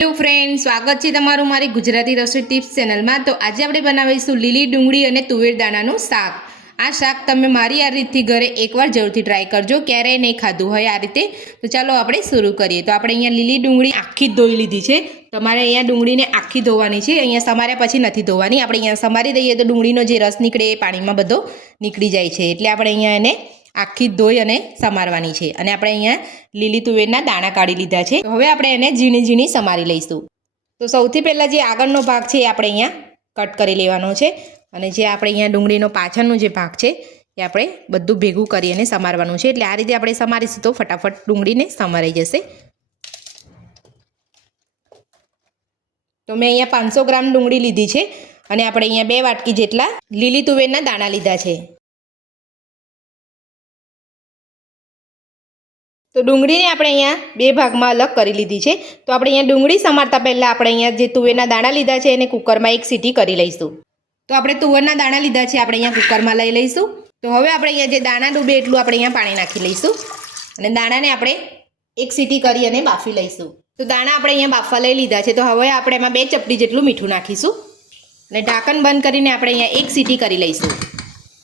Hello friend સ્વાગત છે તમારું મારી ગુજરાતી રસોઈ ટિપ્સ ચેનલમાં તો આજે આપણે બનાવીશું લીલી ડુંગળી અને તુવેર દાણાનું શાક. આ શાક તમે મારી આ રીતથી ઘરે એકવાર જરૂરથી ટ્રાય કરજો. ક્યારેય નહીં ખાધું હોય આ રીતે. તો ચાલો આપણે શરૂ કરીએ. તો આપણે અહીંયા લીલી ડુંગળી આખી ધોઈ લીધી છે. તમારે અહીંયા ડુંગળીને આખી ધોવાની છે. અહીંયા સમાર્યા પછી નથી ધોવાની. આપણે અહીંયા સમારી દઈએ તો ડુંગળીનો જે રસ નીકળે એ પાણીમાં બધો નીકળી જાય છે. એટલે આપણે અહીંયા એને આખી ધોઈ અને સમારવાની છે. અને આપણે અહીંયા લીલી તુવેરના દાણા કાઢી લીધા છે. હવે આપણે એને ઝીણી ઝીણી સમારી લઈશું. તો સૌથી પહેલાં જે આગળનો ભાગ છે એ આપણે અહીંયા કટ કરી લેવાનો છે. અને જે આપણે અહીંયા ડુંગળીનો પાછળનો જે ભાગ છે એ આપણે બધું ભેગું કરી અને સમારવાનું છે. એટલે આ રીતે આપણે સમારીશું તો ફટાફટ ડુંગળીને સમારાઈ જશે. તો મેં અહીંયા પાંચસો ગ્રામ ડુંગળી લીધી છે. અને આપણે અહીંયા બે વાટકી જેટલા લીલી તુવેરના દાણા લીધા છે. તો ડુંગળીને આપણે અહીંયા બે ભાગમાં અલગ કરી લીધી છે. તો આપણે અહીંયા ડુંગળી સમારતા પહેલાં આપણે અહીંયા જે તુવેરના દાણા લીધા છે એને કુકરમાં એક સીટી કરી લઈશું. તો આપણે તુવરના દાણા લીધા છે આપણે અહીંયા કુકરમાં લઈ લઈશું. તો હવે આપણે અહીંયા જે દાણા ડૂબે એટલું આપણે અહીંયા પાણી નાખી લઈશું. અને દાણાને આપણે એક સીટી કરી અને બાફી લઈશું. તો દાણા આપણે અહીંયા બાફવા લઈ લીધા છે. તો હવે આપણે એમાં બે ચપટી જેટલું મીઠું નાખીશું. અને ઢાંકણ બંધ કરીને આપણે અહીંયા એક સીટી કરી લઈશું.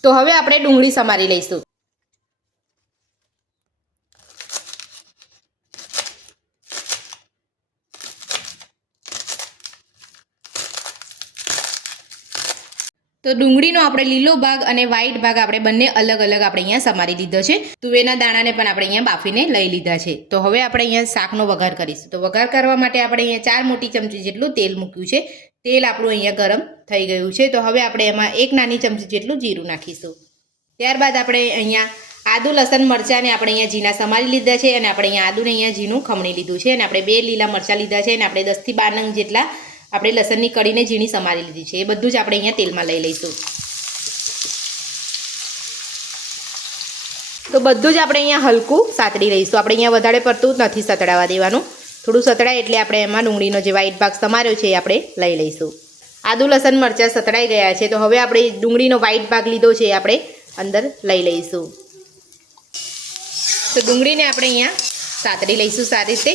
તો હવે આપણે ડુંગળી સમારી લઈશું. તો ડુંગળીનો આપણે લીલો ભાગ અને વ્હાઈટ ભાગ આપણે બંને અલગ અલગ આપણે અહીંયા સમારી લીધો છે. તુવેરના દાણાને પણ આપણે અહીંયા બાફીને લઈ લીધા છે. તો હવે આપણે અહીંયા શાકનો વઘાર કરીશું. તો વઘાર કરવા માટે આપણે અહીંયા ચાર મોટી ચમચી જેટલું તેલ મૂક્યું છે. તેલ આપણું અહીંયા ગરમ થઈ ગયું છે. તો હવે આપણે એમાં એક નાની ચમચી જેટલું જીરું નાખીશું. ત્યારબાદ આપણે અહીંયા આદુ, લસણ, મરચાંને આપણે અહીંયા ઝીણા સમારી લીધા છે અને આપણે અહીંયા આદુને અહીંયા ઝીણું ખમણી લીધું છે. અને આપણે બે લીલા મરચાં લીધા છે અને આપણે દસથી બાર નંગ જેટલા આપણે લસણની કડીને ઝીણી સમારી લીધી છે. એ બધું જ આપણે અહીંયા તેલમાં લઈ લઈશું. તો બધું જ આપણે અહીંયા હલકું સાતડી લઈશું. આપણે અહીંયા વધારે પડતું નથી સતડાવા દેવાનું. થોડું સતડાય એટલે આપણે એમાં ડુંગળીનો જે વ્હાઈટ ભાગ સમાર્યો છે એ આપણે લઈ લઈશું. આદુ, લસણ, મરચાં સતડાઈ ગયા છે. તો હવે આપણે ડુંગળીનો વ્હાઈટ ભાગ લીધો છે એ આપણે અંદર લઈ લઈશું. તો ડુંગળીને આપણે અહીંયા સાતડી લઈશું સારી રીતે.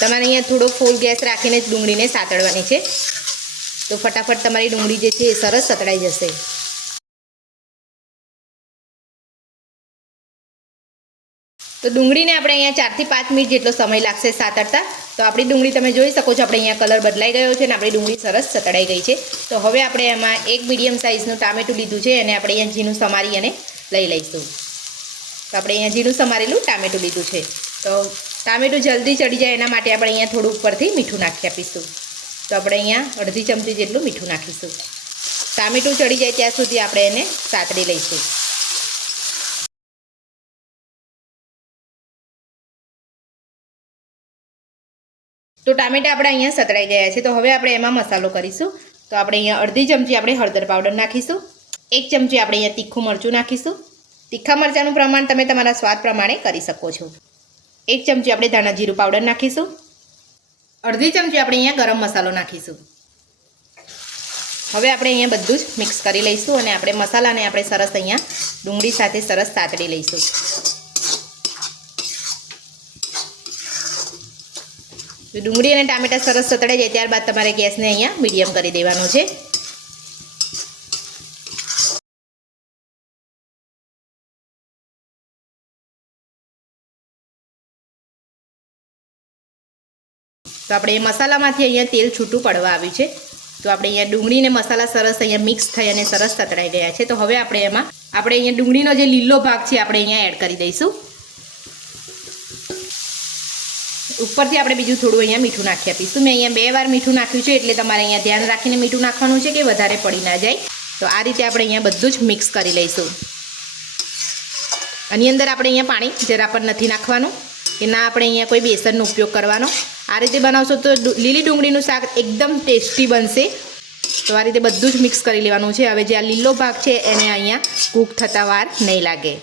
તમારે અહીંયા થોડો ફૂલ ગેસ રાખીને જ ડુંગળીને સાતળવાની છે. તો ફટાફટ તમારી ડુંગળી જે છે એ સરસ સતળાઈ જશે. તો ડુંગળીને આપણે અહીંયા ચારથી પાંચ મિનિટ જેટલો સમય લાગશે સાતરતા તો આપણી ડુંગળી તમે જોઈ શકો છો, આપણે અહીંયા કલર બદલાઈ ગયો છે અને આપણી ડુંગળી સરસ સતળાઈ ગઈ છે. તો હવે આપણે એમાં એક મીડિયમ સાઇઝનું ટામેટું લીધું છે અને આપણે અહીંયા ઝીણું સમારી અને લઈ લઈશું. તો આપણે અહીંયા ઝીણું સમારેલું ટામેટું લીધું છે. તો ટામેટું જલ્દી ચડી જાય એના માટે આપણે અહીંયા થોડું ઉપરથી મીઠું નાખી આપીશું. તો આપણે અહીંયા અડધી ચમચી જેટલું મીઠું નાખીશું. ટામેટું ચડી જાય ત્યાં સુધી આપણે એને સાતડી લઈશું. તો ટામેટા આપણે અહીંયા સતળાઈ ગયા છે. તો હવે આપણે એમાં મસાલો કરીશું. તો આપણે અહીંયા અડધી ચમચી આપણે હળદર પાવડર નાખીશું. એક ચમચી આપણે અહીંયા તીખું મરચું નાખીશું. તીખા મરચાંનું પ્રમાણ તમે તમારા સ્વાદ પ્રમાણે કરી શકો છો. એક ચમચી આપણે ધાણા જીરું પાવડર નાખીશું. અડધી ચમચી આપણે અહીંયા ગરમ મસાલો નાખીશું. હવે આપણે અહીંયા બધું જ મિક્સ કરી લઈશું અને આપણે મસાલાને આપણે સરસ અહીંયા ડુંગળી સાથે સરસ સાતડી લઈશું. ડુંગળી અને ટામેટા સરસ સતળાઈ જાય, ત્યારબાદ તમારે ગેસને અહીંયા મીડિયમ કરી દેવાનો છે. તો આપણે એ મસાલામાંથી અહીંયા તેલ છૂટું પડવા આવ્યું છે. તો આપણે અહીંયા ડુંગળીને મસાલા સરસ અહીંયા મિક્સ થઈ અને સરસ તતરાઈ ગયા છે. તો હવે આપણે એમાં, આપણે અહીંયા ડુંગળીનો જે લીલો ભાગ છે, આપણે અહીંયા એડ કરી દઈશું. ઉપરથી આપણે બીજું થોડું અહીંયા મીઠું નાખી આપીશું. મેં અહીંયા બે વાર મીઠું નાખ્યું છે, એટલે તમારે અહીંયા ધ્યાન રાખીને મીઠું નાખવાનું છે કે વધારે પડી ના જાય. તો આ રીતે આપણે અહીંયા બધું જ મિક્સ કરી લઈશું. આની અંદર આપણે અહીંયા પાણી જરા પણ નથી નાખવાનું. કે ના આપણે અહીંયા કોઈ બેસનનો ઉપયોગ કરવાનો. આ રીતે બનાવશો તો લીલી ડુંગળીનું શાક એકદમ ટેસ્ટી બનશે. તો આ રીતે બધું જ મિક્સ કરી લેવાનું છે. હવે જે આ લીલો ભાગ છે એને અહીંયા કૂક થતા વાર નહીં લાગે.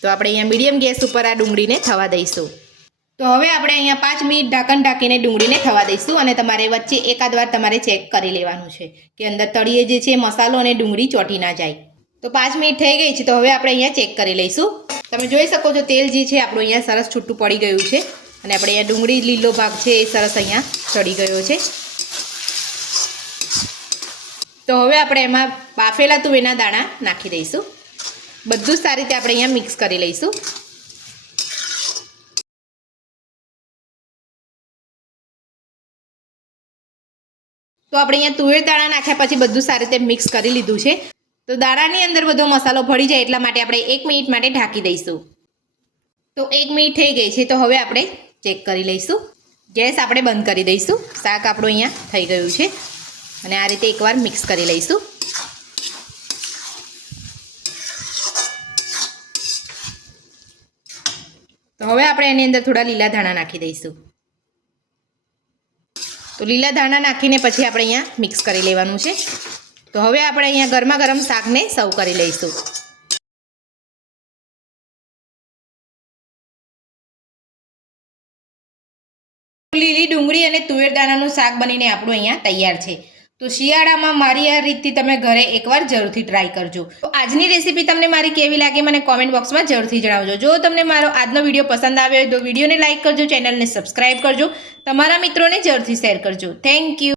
તો આપણે અહીંયા મીડિયમ ગેસ ઉપર આ ડુંગળીને થવા દઈશું. તો હવે આપણે અહીંયા પાંચ મિનિટ ઢાંકણ ઢાંકીને ડુંગળીને થવા દઈશું અને તમારે વચ્ચે એકાદ વાર તમારે ચેક કરી લેવાનું છે કે અંદર તળીએ જે છે મસાલો અને ડુંગળી ચોંટી ના જાય. તો પાંચ મિનિટ થઈ ગઈ છે તો હવે આપણે અહીંયા ચેક કરી લઈશું. તમે જોઈ શકો છો તેલ જે છે આપણું અહીંયા સરસ છૂટું પડી ગયું છે. અને આપણે અહીંયા ડુંગળી લીલો ભાગ છે એ સરસ અહીંયા ચડી ગયો છે. તો હવે આપણે એમાં બાફેલા તુવેના દાણા નાખી દઈશું. બધું સારી રીતે આપણે અહીંયા મિક્સ કરી લઈશું. તો આપણે અહીંયા તુવેર દાણા નાખ્યા પછી બધું સારી રીતે મિક્સ કરી લીધું છે. તો દાણાની અંદર બધો મસાલો ભળી જાય એટલા માટે આપણે એક મિનિટ માટે ઢાંકી દઈશું. તો એક મિનિટ થઈ ગઈ છે, તો હવે આપણે ચેક કરી લઈશું. ગેસ આપણે બંધ કરી દઈશું. શાક આપણું અહીંયા થઈ ગયું છે. અને આ રીતે એકવાર મિક્સ કરી લઈશું. તો હવે આપણે એની અંદર થોડા લીલા ધાણા નાખી દઈશું. તો લીલા ધાણા નાખીને પછી આપણે અહીંયા મિક્સ કરી લેવાનું છે. તો હવે આપણે અહીંયા ગરમા ગરમ શાકને સર્વ કરી લઈશું. લીલી ડુંગળી અને તુવેર દાણાનું શાક બનીને આપણું અહીંયા તૈયાર છે. તો શિયાળામાં મારી આ રીતથી તમે ઘરે એકવાર જરૂરથી ટ્રાય કરજો. તો આજની રેસીપી તમને મારી કેવી લાગે મને કોમેન્ટ બોક્સમાં જરૂરથી જણાવજો. જો તમને મારો આજનો વીડિયો પસંદ આવ્યો હોય તો વિડીયોને લાઇક કરજો ચેનલને સબસ્ક્રાઇબ કરજો. તમારા મિત્રોને જરૂરથી શેર કરજો. Thank you